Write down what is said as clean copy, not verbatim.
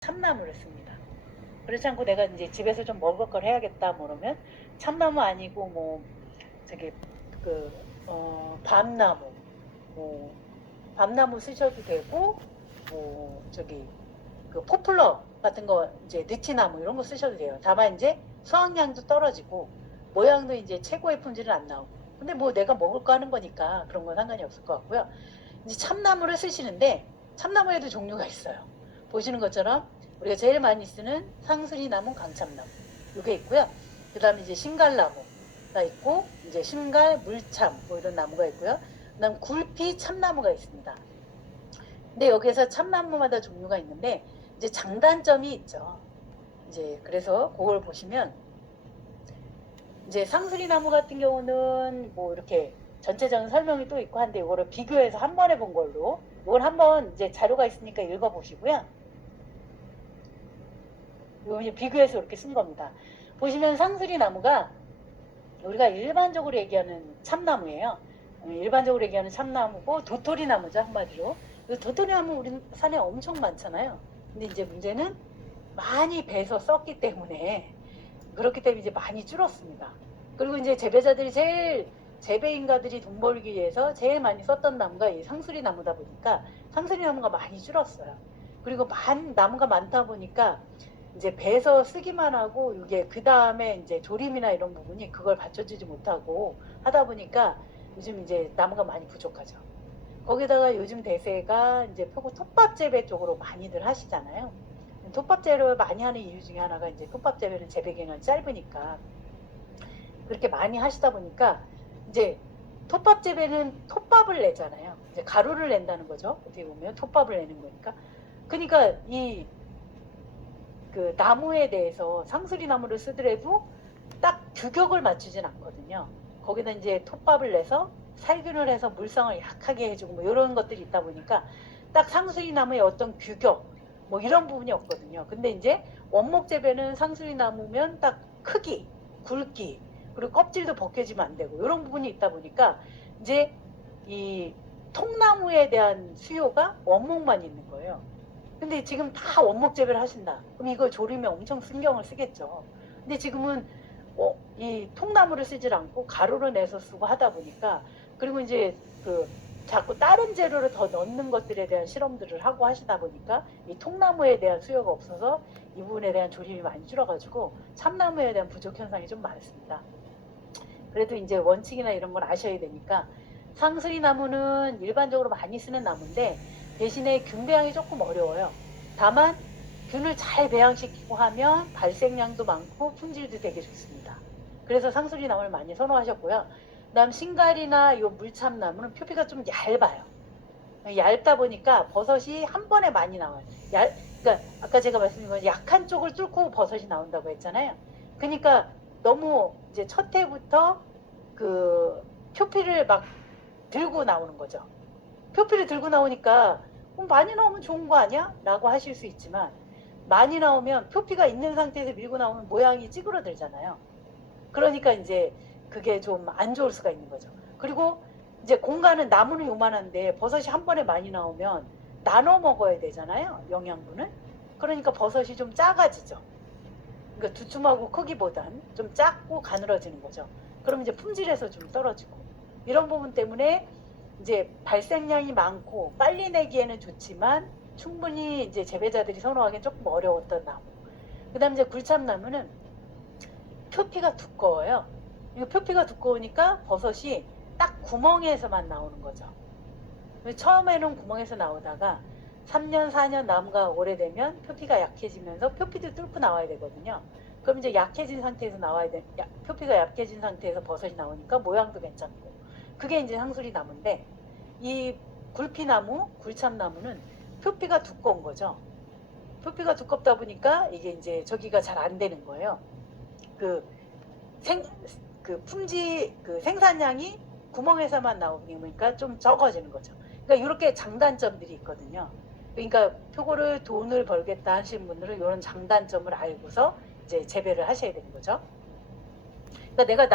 참나무를 씁니다. 그렇지 않고 내가 이제 집에서 좀 먹을 걸 해야겠다 그러면 참나무 아니고 뭐 저기 그 밤나무, 뭐 밤나무 쓰셔도 되고, 뭐 저기 그 포플러 같은 거 이제 느티나무 이런 거 쓰셔도 돼요. 다만 이제 수확량도 떨어지고 모양도 이제 최고의 품질은 안 나오고. 근데 뭐 내가 먹을 거 하는 거니까 그런 건 상관이 없을 것 같고요. 이제 참나무를 쓰시는데 참나무에도 종류가 있어요. 보시는 것처럼 우리가 제일 많이 쓰는 상수리나무, 강참나무 이게 있고요. 그 다음에 이제 신갈나무가 있고, 이제 신갈, 물참 뭐 이런 나무가 있고요. 그 다음 굴피 참나무가 있습니다. 근데 여기에서 참나무마다 종류가 있는데 이제 장단점이 있죠. 이제 그래서 그걸 보시면 이제 상수리나무 같은 경우는 뭐 이렇게 전체적인 설명이 또 있고 한데 이거를 비교해서 한 번 해본 걸로 이걸 한번 이제 자료가 있으니까 읽어보시고요. 이거 비교해서 이렇게 쓴 겁니다. 보시면 상수리나무가 우리가 일반적으로 얘기하는 참나무예요. 일반적으로 얘기하는 참나무고 도토리나무죠, 한마디로. 도토리나무 우리 산에 엄청 많잖아요. 근데 이제 문제는 많이 베서 썼기 때문에, 그렇기 때문에 이제 많이 줄었습니다. 그리고 이제 재배자들이 재배인가들이 돈 벌기 위해서 제일 많이 썼던 나무가 이 상수리 나무다 보니까 상수리 나무가 많이 줄었어요. 그리고 나무가 많다 보니까 이제 베서 쓰기만 하고 이게 그 다음에 이제 조림이나 이런 부분이 그걸 받쳐주지 못하고 하다 보니까 요즘 이제 나무가 많이 부족하죠. 거기다가 요즘 대세가 이제 표고 톱밥 재배 쪽으로 많이들 하시잖아요. 톱밥 재배를 많이 하는 이유 중에 하나가 이제 톱밥 재배는 재배 기간이 짧으니까 그렇게 많이 하시다 보니까 이제 톱밥 재배는 톱밥을 내잖아요. 이제 가루를 낸다는 거죠. 어떻게 보면 톱밥을 내는 거니까. 그러니까 이 그 나무에 대해서 상수리 나무를 쓰더라도 딱 규격을 맞추진 않거든요. 거기다 이제 톱밥을 내서 살균을 해서 물성을 약하게 해주고 뭐 이런 것들이 있다 보니까 딱 상수리 나무의 어떤 규격 뭐 이런 부분이 없거든요. 근데 이제 원목 재배는 상수리 나무면 딱 크기, 굵기, 그리고 껍질도 벗겨지면 안 되고 이런 부분이 있다 보니까 이제 이 통나무에 대한 수요가 원목만 있는 거예요. 근데 지금 다 원목 재배를 하신다. 그럼 이거 조림에 엄청 신경을 쓰겠죠. 근데 지금은 이 통나무를 쓰질 않고 가루를 내서 쓰고 하다 보니까, 그리고 이제 그 자꾸 다른 재료를 더 넣는 것들에 대한 실험들을 하고 하시다 보니까 이 통나무에 대한 수요가 없어서 이 부분에 대한 조림이 많이 줄어가지고 참나무에 대한 부족 현상이 좀 많습니다. 그래도 이제 원칙이나 이런 걸 아셔야 되니까 상수리 나무는 일반적으로 많이 쓰는 나무인데 대신에 균 배양이 조금 어려워요. 다만 균을 잘 배양시키고 하면 발생량도 많고 품질도 되게 좋습니다. 그래서 상수리 나무를 많이 선호하셨고요. 그다음 신갈이나 요 물참나무는 표피가 좀 얇아요. 얇다 보니까 버섯이 한 번에 많이 나와요. 그러니까 아까 제가 말씀드린 건 약한 쪽을 뚫고 버섯이 나온다고 했잖아요. 그러니까 너무 이제 첫 해부터 그 표피를 막 들고 나오는 거죠. 표피를 들고 나오니까 많이 나오면 좋은 거 아니야? 라고 하실 수 있지만 많이 나오면 표피가 있는 상태에서 밀고 나오면 모양이 찌그러들잖아요. 그러니까 이제 그게 좀 안 좋을 수가 있는 거죠. 그리고 이제 공간은 나무는 요만한데 버섯이 한 번에 많이 나오면 나눠 먹어야 되잖아요. 영양분을. 그러니까 버섯이 좀 작아지죠. 그러니까 두툼하고 크기보단 좀 작고 가늘어지는 거죠. 그럼 이제 품질에서 좀 떨어지고 이런 부분 때문에 이제 발생량이 많고 빨리 내기에는 좋지만 충분히 이제 재배자들이 선호하기엔 조금 어려웠던 나무. 그다음 이제 굴참나무는 표피가 두꺼워요. 이거 표피가 두꺼우니까 버섯이 딱 구멍에서만 나오는 거죠. 처음에는 구멍에서 나오다가 3년, 4년 나무가 오래되면 표피가 약해지면서 표피도 뚫고 나와야 되거든요. 그럼 이제 약해진 상태에서 표피가 약해진 상태에서 버섯이 나오니까 모양도 괜찮고. 그게 이제 상수리 나무인데 이 굴피나무, 굴참나무는 표피가 두꺼운 거죠. 표피가 두껍다 보니까 이게 이제 저기가 잘 안 되는 거예요. 그 생산량이 구멍에서만 나오니까 좀 적어지는 거죠. 그러니까 이렇게 장단점들이 있거든요. 그러니까 표고를 돈을 벌겠다 하시는 분들은 이런 장단점을 알고서 이제 재배를 하셔야 되는 거죠. 그러니까 내가